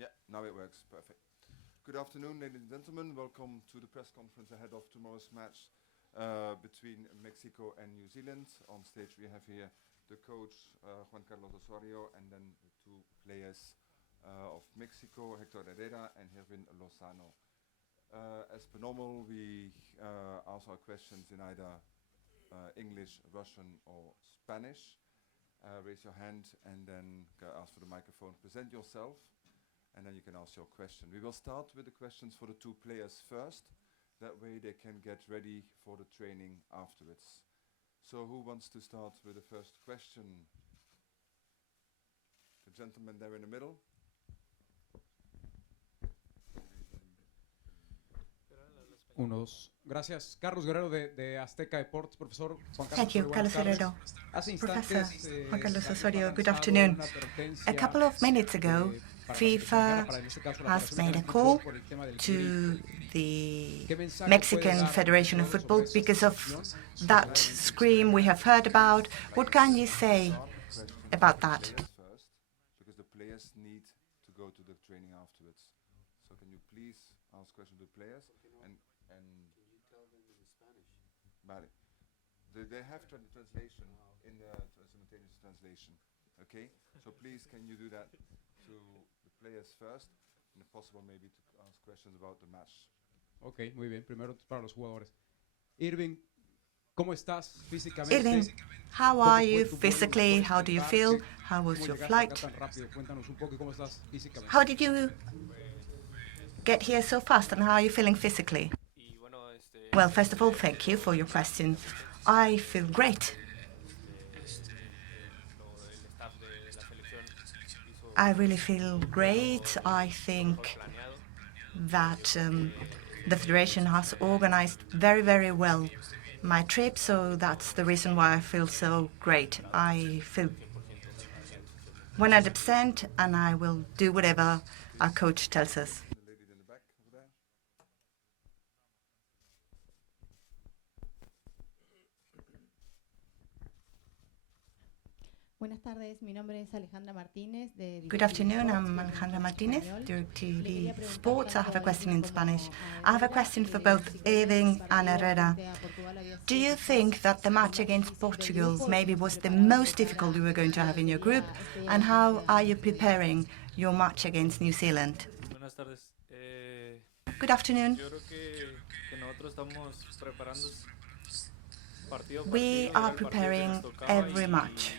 Yeah, now it works. Perfect. Good afternoon, ladies and gentlemen. Welcome to the press conference ahead of tomorrow's match between Mexico and New Zealand. On stage we have here the coach, Juan Carlos Osorio, and then the two players of Mexico, Hector Herrera and Hervin Lozano. As per normal, we ask our questions in either English, Russian or Spanish. Raise your hand and then ask for the microphone. Present yourself and then you can ask your question. We will start with the questions for the two players first. That way they can get ready for the training afterwards. So who wants to start with the first question? The gentleman there in the middle. Uno, dos. Gracias. Carlos Guerrero de Azteca Deportes, profesor Juan Carlos. Thank you, Carlos Guerrero. Professor Juan Carlos Osorio, good afternoon. A couple of minutes ago, FIFA has made a call to the Mexican Federation of Football because of that scream we have heard about. What can you say about that? Because the players need to go to the training afterwards. So can you please ask questions to the players? And can you tell them in Spanish? Vale. They have translation in the simultaneous translation. Okay? So please can you do that to the players first, and if possible maybe to ask questions about the match. Okay, muy bien. Primero para los jugadores. Irving, ¿cómo estás físicamente? Irving, how are you physically? How do you feel? How was your flight? How did you get here so fast, and how are you feeling physically? Well, first of all, thank you for your question. I feel great. I really feel great. I think that the Federation has organized very, very well my trip, so that's the reason why I feel so great. I feel 100%, and I will do whatever our coach tells us. Buenas tardes, mi nombre es Alejandra Martínez de Good afternoon, I'm Alejandra Martínez, DirecTV Sports. I have a question in Spanish. I have a question for both Irving and Herrera. Do you think that the match against Portugal maybe was the most difficult you were going to have in your group? And how are you preparing your match against New Zealand? Buenas tardes. Good afternoon. We are preparing every match.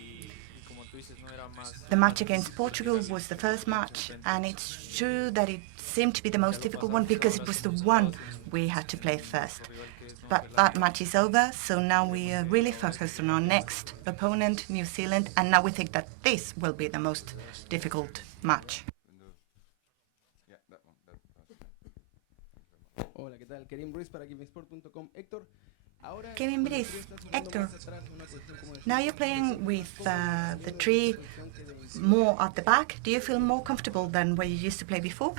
The match against Portugal was the first match, and it's true that it seemed to be the most difficult one because it was the one we had to play first. But that match is over, so now we are really focused on our next opponent, New Zealand, and now we think that this will be the most difficult match. Hola, ¿qué tal? Kerim Ruiz para GameSport.com. Héctor. Kevin Brice, Hector, now you're playing with the three more at the back. Do you feel more comfortable than where you used to play before?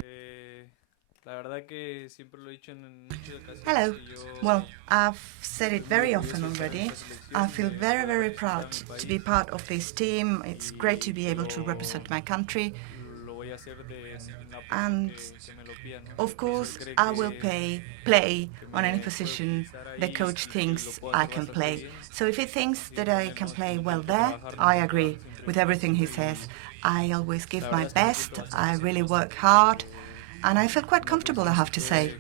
Hello. Well, I've said it very often already. I feel very, very proud to be part of this team. It's great to be able to represent my country. And of course, I will play on any position the coach thinks I can play. So if he thinks that I can play well there, I agree with everything he says. I always give my best, I really work hard, and I feel quite comfortable, I have to say.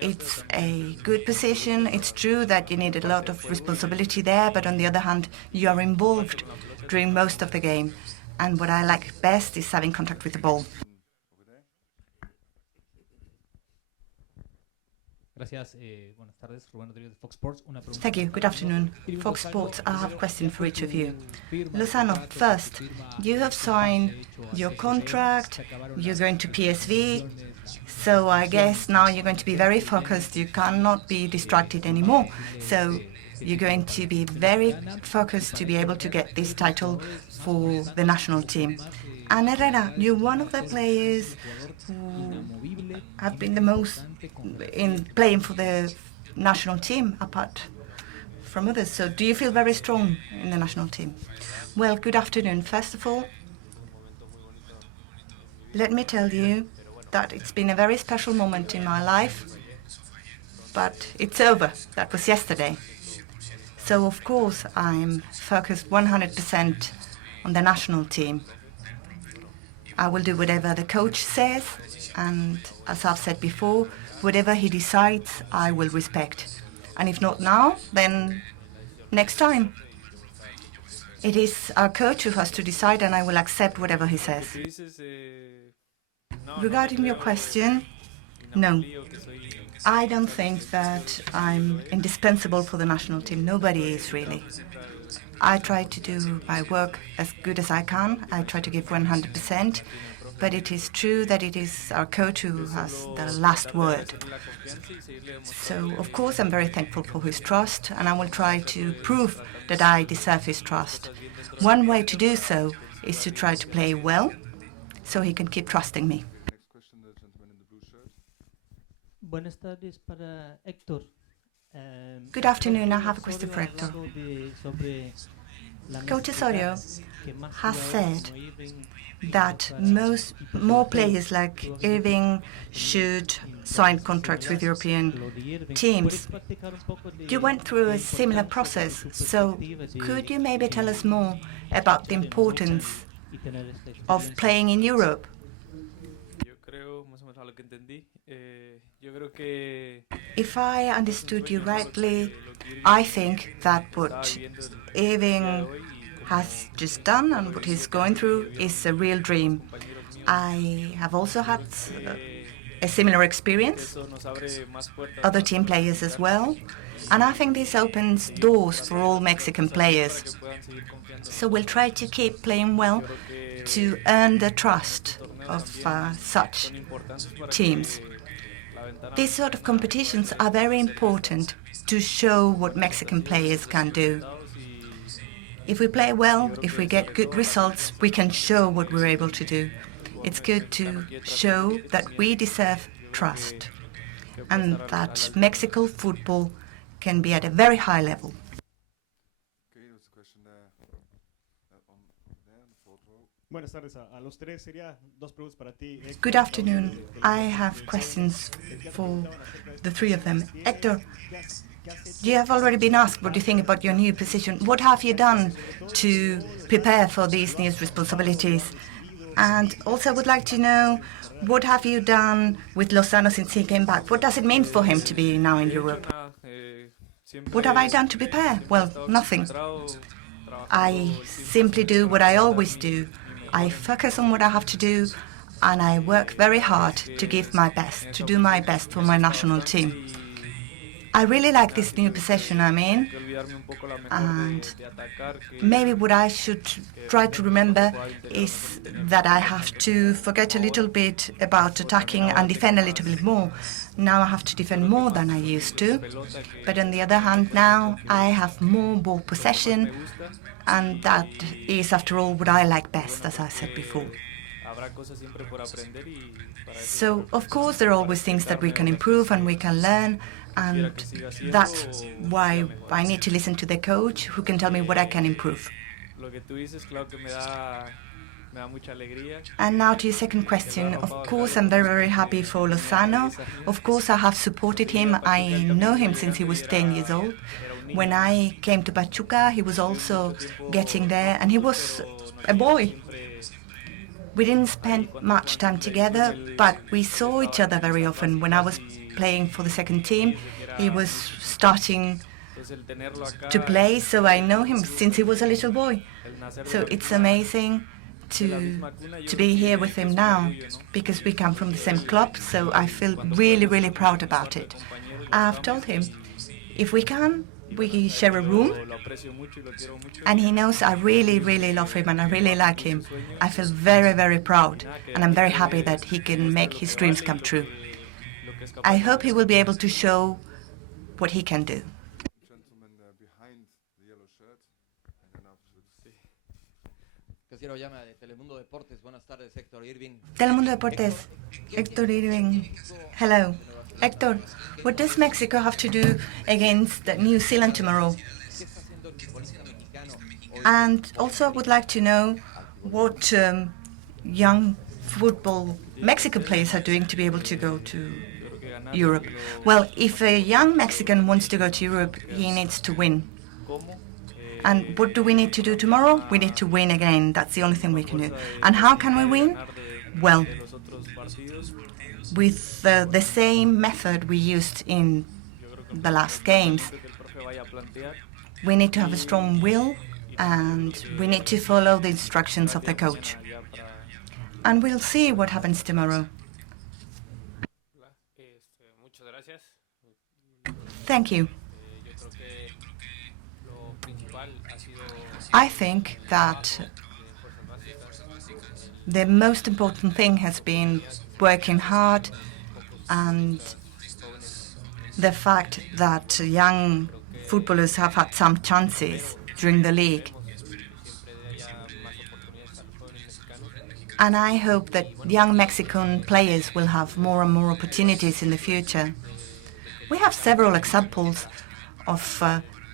It's a good position. It's true that you need a lot of responsibility there, but on the other hand, you are involved during most of the game. And what I like best is having contact with the ball. Thank you. Good afternoon. Fox Sports, I have a question for each of you. Lozano, first, you have signed your contract, you're going to PSV, So I guess now you're going to be very focused. You cannot be distracted anymore. So you're going to be very focused to be able to get this title for the national team. And Herrera, you're one of the players who have been the most in playing for the national team apart from others. So do you feel very strong in the national team? Well, good afternoon. First of all, let me tell you that it's been a very special moment in my life, but it's over. That was yesterday. So, of course, I'm focused 100% on the national team. I will do whatever the coach says, and as I've said before, whatever he decides, I will respect. And if not now, then next time. It is our coach who has to decide, and I will accept whatever he says. Regarding your question, no. I don't think that I'm indispensable for the national team. Nobody is really. I try to do my work as good as I can. I try to give 100%, but it is true that it is our coach who has the last word. So, of course, I'm very thankful for his trust, and I will try to prove that I deserve his trust. One way to do so is to try to play well, so he can keep trusting me. Next question, the gentleman in the blue shirt. Buenas tardes para Héctor. Good afternoon. I have a question for Hector. Coach Osorio has said that more players like Irving should sign contracts with European teams. You went through a similar process, so could you maybe tell us more about the importance of playing in Europe? If I understood you rightly, I think that what Irving has just done and what he's going through is a real dream. I have also had a similar experience, other team players as well, and I think this opens doors for all Mexican players. So we'll try to keep playing well to earn the trust of such teams. These sort of competitions are very important to show what Mexican players can do. If we play well, if we get good results, we can show what we're able to do. It's good to show that we deserve trust and that Mexico football can be at a very high level. Okay, there's a question there. On there, in the fourth row. Buenas tardes a los tres. Sería dos preguntas para ti. Good afternoon. I have questions for the three of them. Hector, you have already been asked what you think about your new position. What have you done to prepare for these new responsibilities? And also I would like to know, what have you done with Lozano since he came back? What does it mean for him to be now in Europe? What have I done to prepare? Well, nothing. I simply do what I always do. I focus on what I have to do, and I work very hard to give my best, to do my best for my national team. I really like this new position I'm in, and maybe what I should try to remember is that I have to forget a little bit about attacking and defend a little bit more. Now I have to defend more than I used to, but on the other hand now I have more ball possession, and that is after all what I like best, as I said before. So of course there are always things that we can improve and we can learn, and that's why I need to listen to the coach who can tell me what I can improve. And now to your second question. Of course I'm very, very happy for Lozano. Of course I have supported him. I know him since he was 10 years old. When I came to Pachuca, he was also getting there, and he was a boy. We didn't spend much time together, but we saw each other very often. When I was playing for the second team, he was starting to play, so I know him since he was a little boy. So it's amazing to be here with him now, because we come from the same club, so I feel really, really proud about it. I've told him, if we can, we share a room, and he knows I really, really love him and I really like him. I feel very, very proud, and I'm very happy that he can make his dreams come true. I hope he will be able to show what he can do. Gentleman behind the yellow shirt. And then afterwards. Casillero llama de Telemundo Deportes. Buenas tardes, Héctor Irving. Telemundo Deportes, Héctor Irving. Hello. Héctor, what does Mexico have to do against New Zealand tomorrow? And also I would like to know what young football Mexican players are doing to be able to go to Europe. Well, if a young Mexican wants to go to Europe, he needs to win. And what do we need to do tomorrow? We need to win again. That's the only thing we can do. And how can we win? Well, with the same method we used in the last games. We need to have a strong will, and we need to follow the instructions of the coach. And we'll see what happens tomorrow. Thank you. I think that the most important thing has been working hard and the fact that young footballers have had some chances during the league. And I hope that young Mexican players will have more and more opportunities in the future. We have several examples of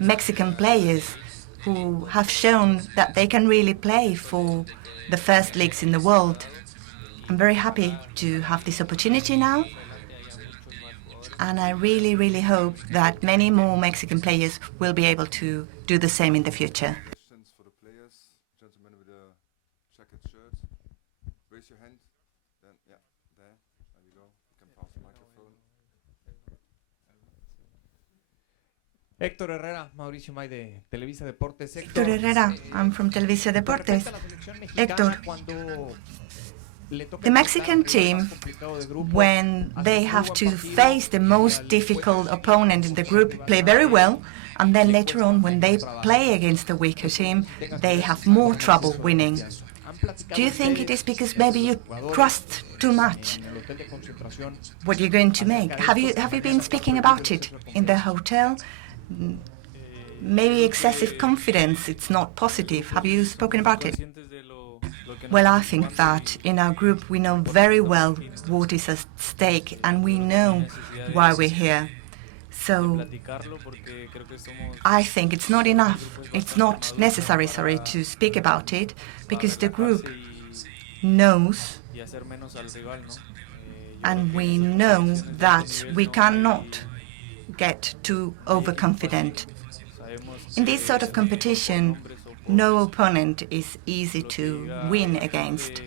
Mexican players who have shown that they can really play for the first leagues in the world. I'm very happy to have this opportunity now, and I really, really hope that many more Mexican players will be able to do the same in the future. Questions for the players. Gentleman with a checkered shirt. Raise your hand. Then, yeah, there. There you go. You can pass the microphone. Héctor Herrera, Mauricio May de Televisa Deportes. Héctor Herrera, I'm from Televisa Deportes. Héctor, the Mexican team, when they have to face the most difficult opponent in the group, play very well, and then later on, when they play against the weaker team, they have more trouble winning. Do you think it is because maybe you trust too much what you're going to make? Have you been speaking about it in the hotel? Maybe excessive confidence, it's not positive. Have you spoken about it? Well, I think that in our group we know very well what is at stake and we know why we're here. So I think it's not enough, it's not necessary, to speak about it, because the group knows and we know that we cannot get too overconfident. In this sort of competition, no opponent is easy to win against.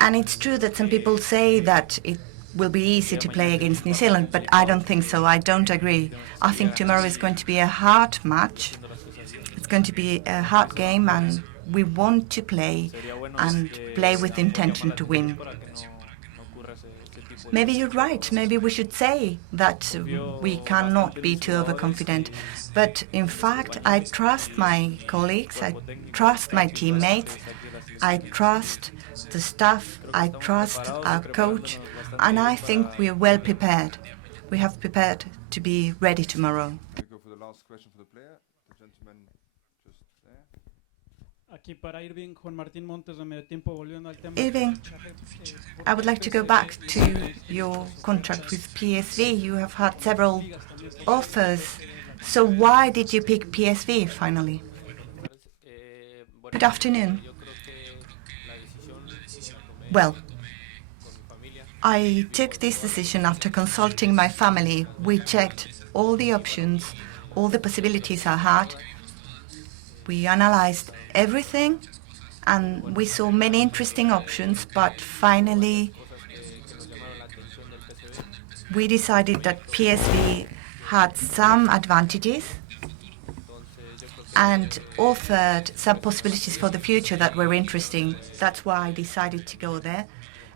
And it's true that some people say that it will be easy to play against New Zealand, but I don't think so. I don't agree. I think tomorrow is going to be a hard match. It's going to be a hard game, and we want to play and play with the intention to win. Maybe you're right. Maybe we should say that we cannot be too overconfident. But in fact, I trust my colleagues, I trust my teammates, I trust the staff, I trust our coach, and I think we are well prepared. We have prepared to be ready tomorrow. We go for the last question for the player. The gentleman just there. Aquí para Irving, Juan Martín Montes de Medio Tiempo, volviendo al tema. Irving, I would like to go back to your contract with PSV. You have had several offers. So why did you pick PSV finally? Good afternoon. Well, I took this decision after consulting my family. We checked all the options, all the possibilities I had. We analyzed everything and we saw many interesting options, but finally we decided that PSV had some advantages and offered some possibilities for the future that were interesting. That's why I decided to go there.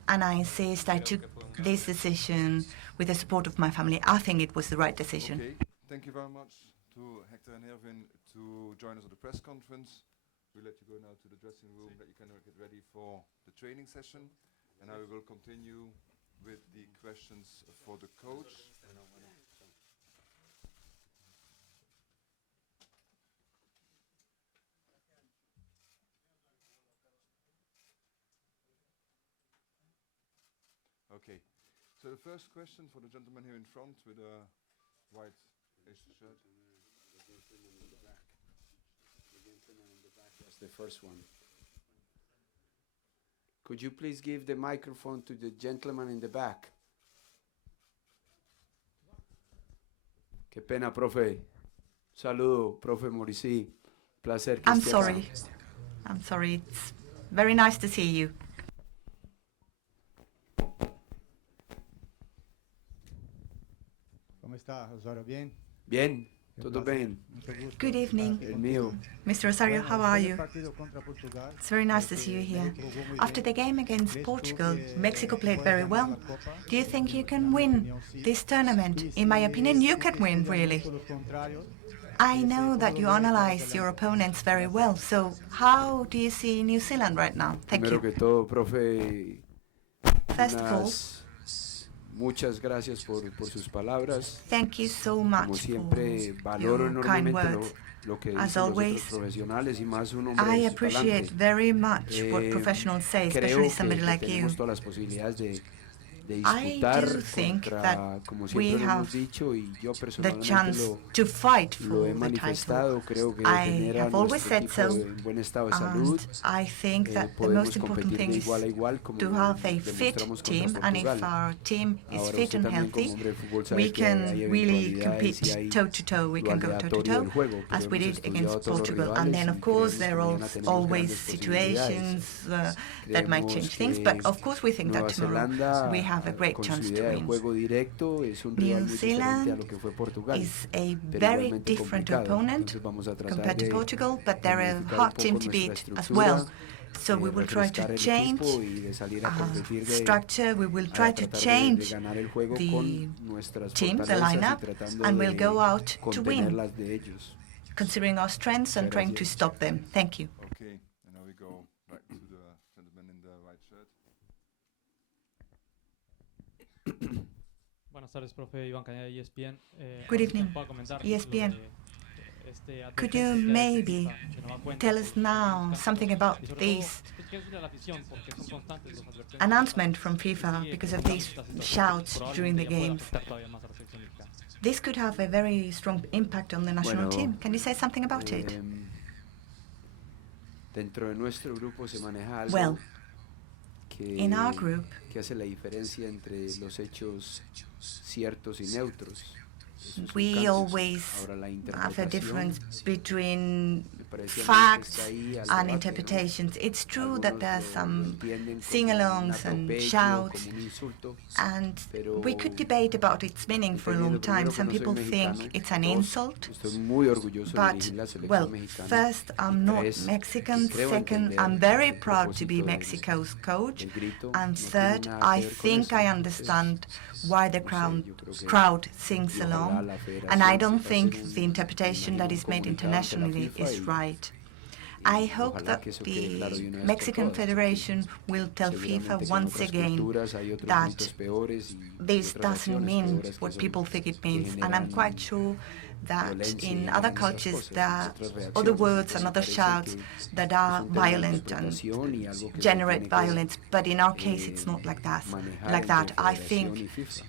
And I insist I took this decision with the support of my family. I think it was the right decision. Okay, thank you very much to Hector and Irvin to join us at the press conference. We'll let you go now to the dressing room that you can get ready for the training session. And now we will continue with the questions for the coach. Okay, so the first question for the gentleman here in front with a white-ish shirt. That's the first one. Could you please give the microphone to the gentleman in the back? Qué pena, profe. Saludo, profe Morisi. Placer que I'm esté acá. sorry. I'm sorry. It's very nice to see you. ¿Cómo está, Osorio? ¿Bien? Bien, Qué todo placer. bien. Mucho gusto Good evening. estar aquí El contigo. mío. Mr. Rosario, Bueno, how are después del you? partido contra Portugal, It's very nice to creo see you que here. México jugó muy After the bien. game against ¿Crees tú Portugal, que Mexico played puede very ganar well. la Copa? Do you think you En can mi win opinión, sí. this tournament? Y In my si opinion, you tú can que win, estudias really. mucho los contrarios, I ese, know ¿cómo that lo you ves para analyze adelante? your opponents very Gracias. well. So, how do you see New Zealand right now? Thank Primero you. que todo, profe, First of all, muchas gracias por sus palabras. thank you so Como much for siempre, valoro your kind enormemente words. lo que As dicen los always, otros profesionales y más un hombre I de su appreciate talante. very much what Eh, professionals say, Creo especially somebody que like you. tenemos todas las posibilidades de I disputar do think contra, that como we siempre lo have hemos dicho, y yo the personalmente chance to fight lo he for the title. manifestado. Creo que I tener a have always nuestro said equipo so, en buen estado de and salud, I think that the podemos most important competir thing de is igual a igual como to lo have a fit demostramos contra team, and if Portugal. our team is Ahora fit usted and también como healthy, hombre de fútbol we sabe que hay can really eventualidades y compete hay toe-to-toe. We lo can go aleatorio toe-to-toe, del juego, pero as we hemos did estudiado against todos los Portugal. And rivales then, y of course, creemos que there are mañana tenemos always grandes posibilidades. situations that might change Creemos things, que but of course we think that Nueva tomorrow Zelanda, we have a great con su chance to idea de win. juego directo, es un rival New muy diferente a Zealand lo que fue Portugal, is a pero very igualmente different complicado. opponent Entonces vamos a tratar compared to de Portugal, but they're a modificar un hard poco team to nuestra beat as estructura, well. So we will try to refrescar el change equipo y de salir a competir structure. We will try to tratar de change ganar el juego the con nuestras team, the fortalezas y lineup, tratando and we'll de go out to win, contenerlas de ellos. considering our strengths and Muchas trying to gracias. stop them. Thank you. Okay, and now we go back to the gentleman in the white shirt. Buenas tardes, profe Iván Cañada, ESPN. Good evening, ESPN. Could you maybe tell us now something about this announcement from FIFA because of these shouts during the games? This could have a very strong impact on the national team. Can you say something about it? Dentro de nuestro grupo se maneja algo Well, in our group, que hace la diferencia entre los hechos ciertos y neutros. Eso es un we cambio. always Ahora la have a difference between me parece a mí que facts está ahí al and debate, ¿no? interpretations. It's true that Algunos there are lo some entienden como un sing-alongs and atropello, shouts, como un insulto, and pero we could debate about its meaning for a long time. entendiendo Some primero people que no soy think mexicano, it's an dos, insult, estoy muy orgulloso de but, dirigir la selección well, mexicana, first, I'm y not tres, Mexican. creo Second, entender I'm very el proud to be propósito Mexico's coach. del grito, And no tiene third, nada que I ver con think eso. I Entonces, understand why the no sé, crowd, yo creo que crowd sings y ojalá along, la and I federación don't sepa think hacer the interpretation that is made comunicado ante la internationally FIFA is y right. I hope ojalá that que eso quede claro de the una vez por Mexican todas, porque Federation will tell FIFA seguramente que en once otras again culturas hay otros that gritos peores y this otras doesn't acciones mean peores que what son people think it que means, and I'm generan quite sure that violencia y in generan other otras cultures cosas, there are otras reacciones. other words Entonces and me other parece shouts que that es are un tema de violent and interpretación y algo que se generate tiene que violence, but in our case it's not like that. manejar Like that, entre I federación y think FIFA.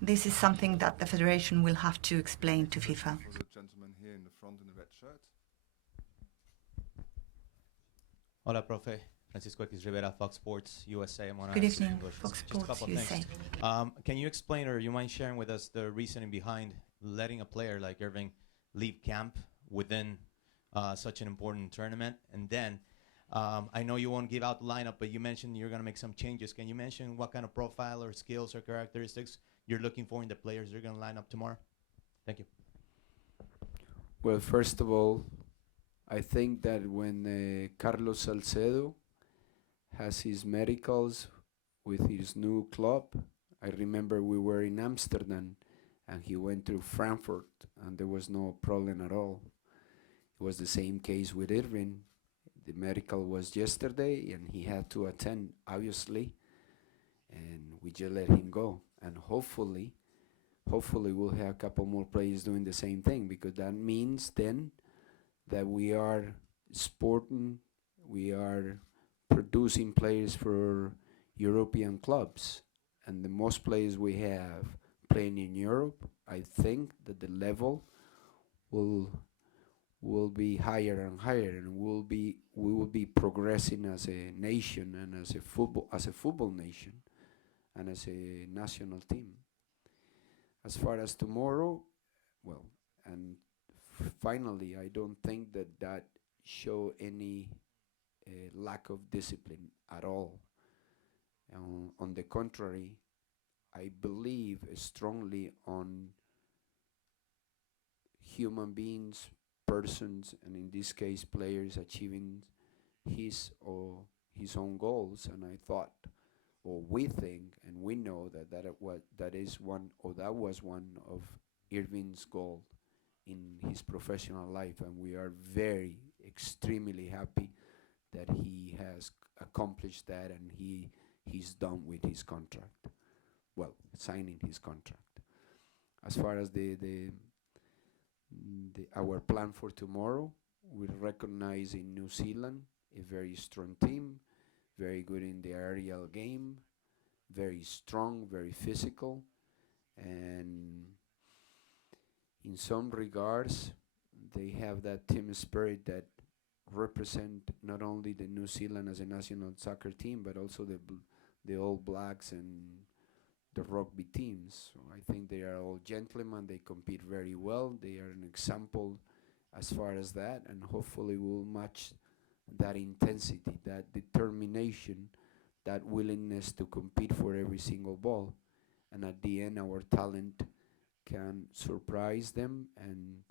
this is something that the Federation will have to explain to FIFA. For the gentleman here in the front in the red shirt. Hola, profe. Francisco X Rivera, Fox Sports USA. Good evening, Fox Sports USA. Can you explain or you mind sharing with us the reasoning behind letting a player like Irving leave camp within such an important tournament? And then I know you won't give out the lineup, but you mentioned you're going to make some changes. Can you mention what kind of profile or skills or characteristics you're looking for in the players you're going to line up tomorrow? Thank you. Well, first of all, I think that when Carlos Salcedo has his medicals with his new club, I remember we were in Amsterdam and he went to Frankfurt and there was no problem at all. It was the same case with Irving. The medical was yesterday and he had to attend, obviously, and we just let him go, and hopefully we'll have a couple more players doing the same thing, because that means then that we are sporting, we are producing players for European clubs, and the most players we have playing in Europe, I think that the level will be higher and higher, and we will be progressing as a nation and as a football nation and as a national team. As far as tomorrow, well, and finally, I don't think that show any lack of discipline at all. On the contrary, I believe strongly on human beings, persons, and in this case players, achieving his or his own goals. And I thought, or we think, and we know that was one of Irving's goal in his professional life, and we are extremely happy that he has accomplished that, and he's done with his contract. Well, signing his contract. As far as our plan for tomorrow, we recognize in New Zealand a very strong team, very good in the aerial game, very strong, very physical, and in some regards, they have that team spirit that represent not only the New Zealand as a national soccer team, but also the All Blacks and the rugby teams. So I think they are all gentlemen. They compete very well. They are an example as far as that, and hopefully we'll match that intensity, that determination, that willingness to compete for every single ball. And at the end, our talent can surprise them, and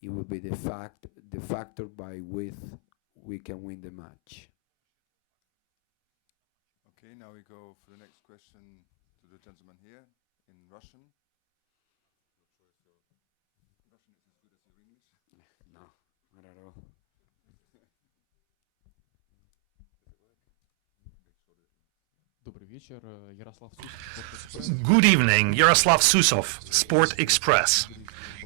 it will be the factor by which we can win the match. Okay, now we go for the next question to the gentleman here in Russian. Russian is as good as your English? No, not at all. Добрый вечер, Ярослав Сусов. Good evening, Yaroslav Susov, Sport Express.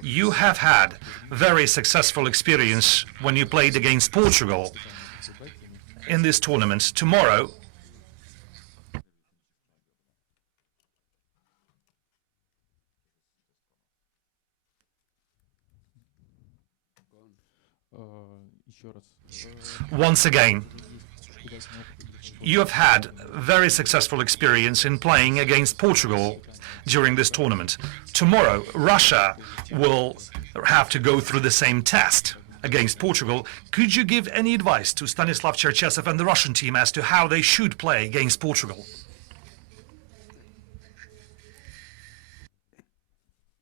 You have had very successful experience when you played against Portugal in this tournament. Tomorrow, Еще раз. once again, you have had very successful experience in playing against Portugal during this tournament. Tomorrow, Russia will have to go through the same test against Portugal. Could you give any advice to Stanislav Cherchesov and the Russian team as to how they should play against Portugal?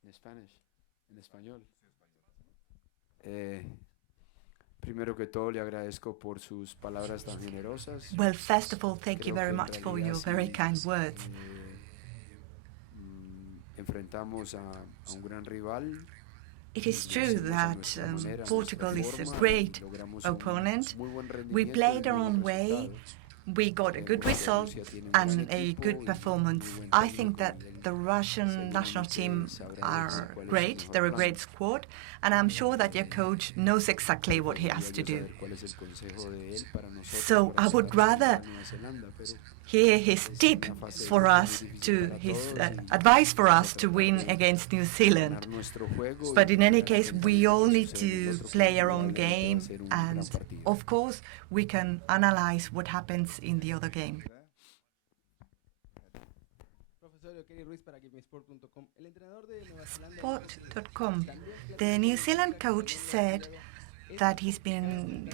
In Spanish, en español. Primero que todo, le agradezco por sus palabras tan generosas. Well, first of all, thank you very much for your very kind words. Enfrentamos a un gran rival. It is true that Portugal is a great opponent. We played our own way. We got a good result and a good performance. I think that the Russian national team are great. They're a great squad, and I'm sure that your coach knows exactly what he has to do. So I would rather hear his tip for us, his advice for us to win against New Zealand. But in any case, we all need to play our own game, and of course, we can analyze what happens in the other game. Sport.com. The New Zealand coach said that he's been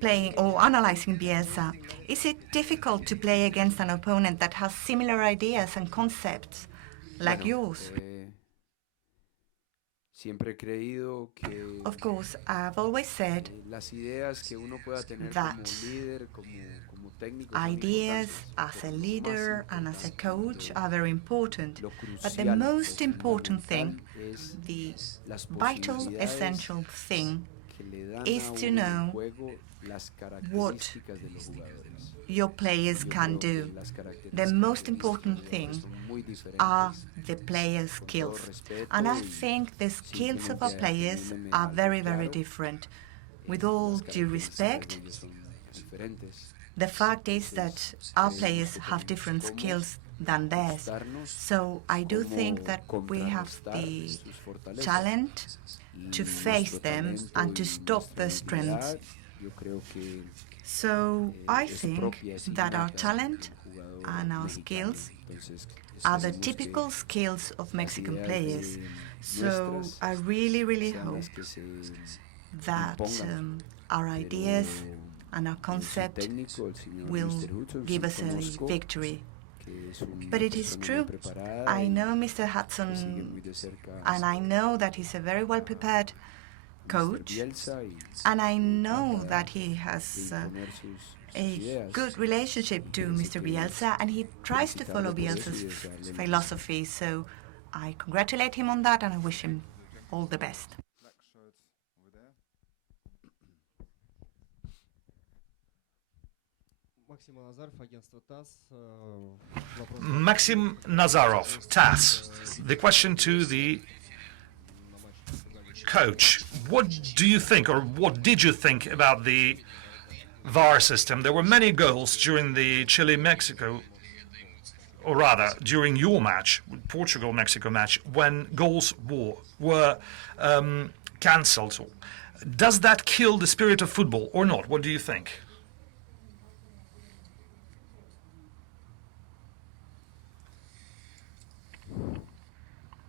playing or analyzing Bielsa. Is it difficult to play against an opponent that has similar ideas and concepts like yours? Of course, I've always said that ideas as a leader and as a coach are very important. But the most important thing, the vital, essential thing, is to know what your players can do. The most important thing are the players' skills. And I think the skills of our players are very, very different. With all due respect, the fact is that our players have different skills than theirs. So I do think that we have the talent to face them and to stop their strengths. So I think that our talent and our skills are the typical skills of Mexican players. So I really, really hope that our ideas and our concept will give us a victory. But it is true. I know Mr. Hudson, and I know that he's a very well-prepared coach, and I know that he has a good relationship to Mr. Bielsa, and he tries to follow Bielsa's philosophy. So I congratulate him on that, and I wish him all the best. Maxim Nazarov, TASS. The question to the coach. What do you think, or what did you think about the VAR system? There were many goals during the Chile-Mexico, or rather, during your match, Portugal-Mexico match, when goals were cancelled. Does that kill the spirit of football or not? What do you think?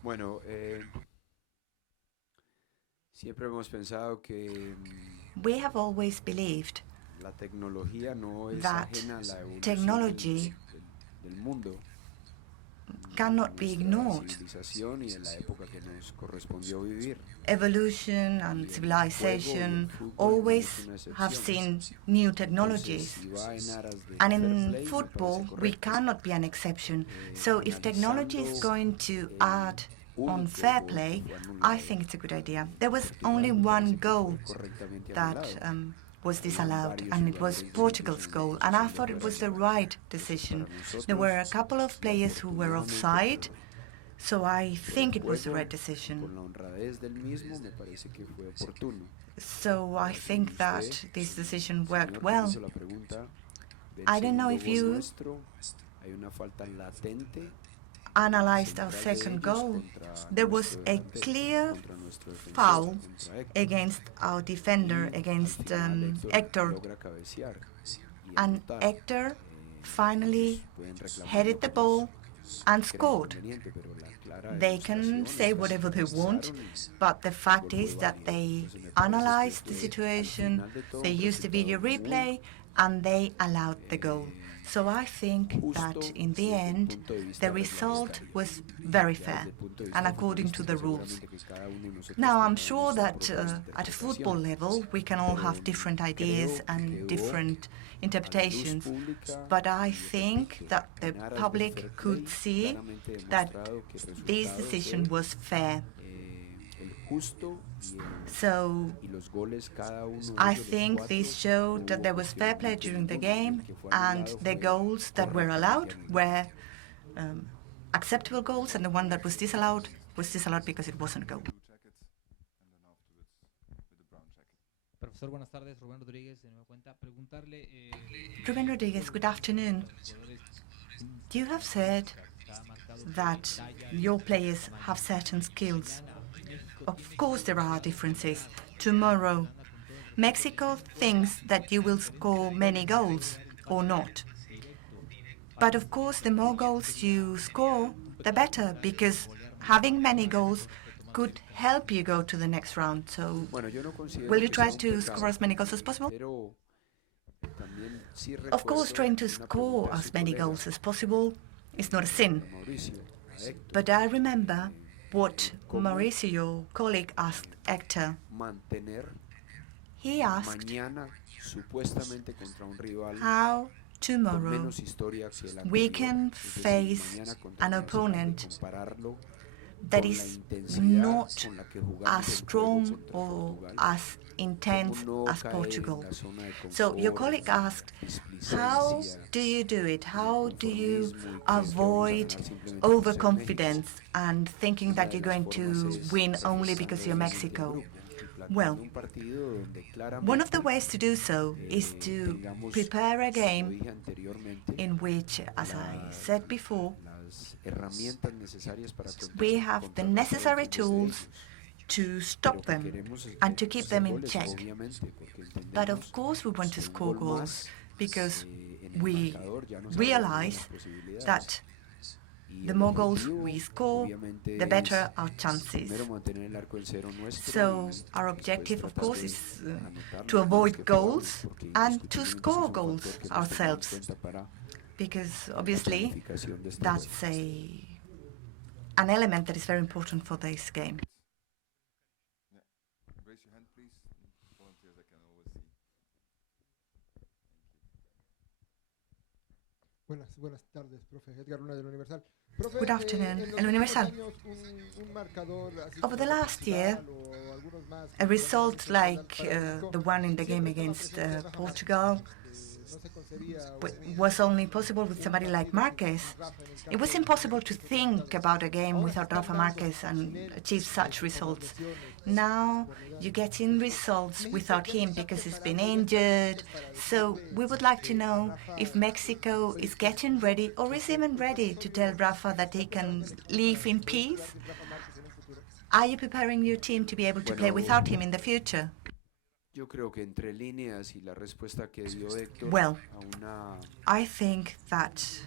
Bueno, siempre hemos pensado que we have always believed la tecnología no es that ajena a la evolución technology del mundo, cannot be ignored. civilización y en la época que nos correspondió vivir. Evolution and civilization always have seen new technologies. And in football, we cannot be an exception. So if technology is going to add on fair play, I think it's a good idea. There was only one goal that was disallowed, and it was Portugal's goal, and I thought it was the right decision. There were a couple of players who were offside, so I think it was the right decision. So I think that this decision worked well. I don't know if you analyzed our second goal. There was a clear foul against our defender, against Hector. And Hector finally headed the ball and scored. They can say whatever they want, but the fact is that they analyzed the situation, they used the video replay, and they allowed the goal. So I think that in the end, the result was very fair and according to the rules. Now, I'm sure that at a football level, we can all have different ideas and different interpretations, but I think that the public could see that this decision was fair. So I think this showed that there was fair play during the game, and the goals that were allowed were acceptable goals, and the one that was disallowed because it wasn't a goal. Profesor, buenas tardes. Rubén Rodríguez, de nueva cuenta. Preguntarle... Rubén Rodríguez, good afternoon. You have said that your players have certain skills. Of course there are differences. Tomorrow, Mexico thinks that you will score many goals or not. But of course, the more goals you score, the better, because having many goals could help you go to the next round. So, will you try to score as many goals as possible? Of course, trying to score as many goals as possible is not a sin. But I remember what Mauricio, your colleague, asked Hector. He asked how tomorrow we can face an opponent that is not as strong or as intense as Portugal. So your colleague asked, how do you do it? How do you avoid overconfidence and thinking that you're going to win only because you're Mexico? Well, one of the ways to do so is to prepare a game in which, as I said before, we have the necessary tools to stop them and to keep them in check. But of course we want to score goals because we realize that the more goals we score, the better our chances. So our objective, of course, is to avoid goals and to score goals ourselves, because obviously that's an element that is very important for this game. Yeah. Raise your hand, please. Volunteers, I can always see. Buenas tardes, profe. Edgar Luna del Universal. Profe, Good afternoon, El Universal. Over the last year, a result like the one in the game against Portugal was only possible with somebody like Marquez. It was impossible to think about a game without Rafa Marquez and achieve such results. Now you're getting results without him because he's been injured. So we would like to know if Mexico is getting ready or is even ready to tell Rafa that he can live in peace. Are you preparing your team to be able to play without him in the future? Well, I think that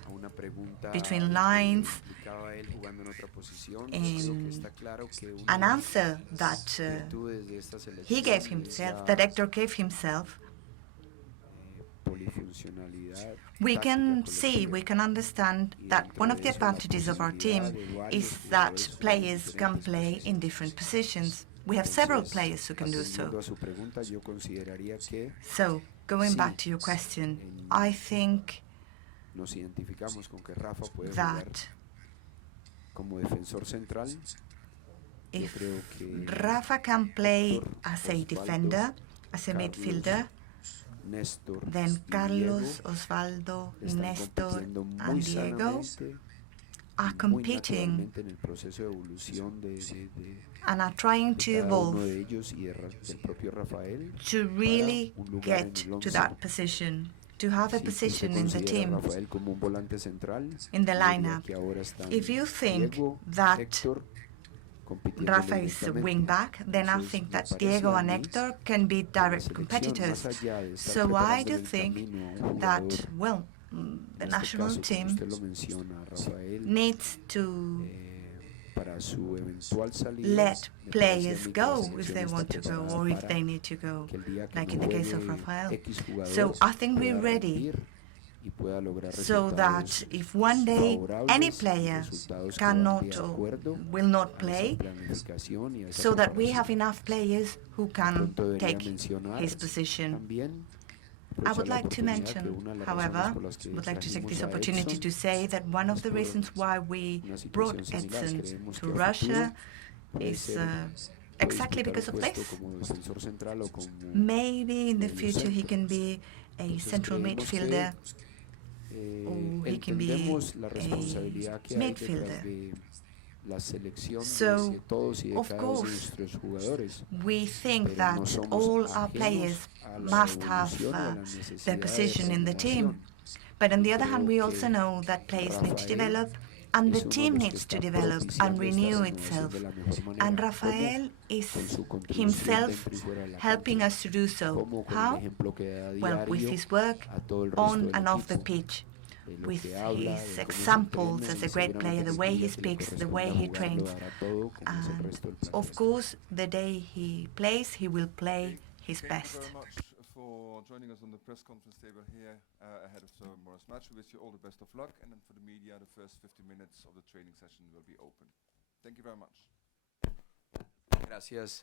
between lines, in an answer that he gave himself, that Héctor gave himself, we can see, we can understand that one of the advantages of our team is that players can play in different positions. We have several players who can do so. So, going back to your question, I think that if Rafa can play as a defender, as a midfielder, then Carlos, Osvaldo, Nestor, and Diego are competing and are trying to evolve to really get to that position, to have a position in the team, in the lineup. If you think that Rafa is a wing back, then I think that Diego and Héctor can be direct competitors. So I do think that, well, the national team needs to let players go if they want to go or if they need to go, like in the case of Rafael. So I think we're ready so that if one day any player cannot or will not play, so that we have enough players who can take his position. I would like to mention, however, would like to take this opportunity to say that one of the reasons why we brought Edson to Russia is exactly because of this. Maybe in the future he can be a central midfielder or he can be a midfielder. So, of course, we think that all our players must have their position in the team. But on the other hand, we also know that players need to develop and the team needs to develop and renew itself. And Rafael is himself helping us to do so. How? Well, with his work on and off the pitch, with his examples as a great player, the way he speaks, the way he trains. And of course, the day he plays, he will play his best. Thank you very much for joining us on the press conference table here ahead of the Morris match. We wish you all the best of luck, and then for the media, the first 50 minutes of the training session will be open. Thank you very much. Gracias.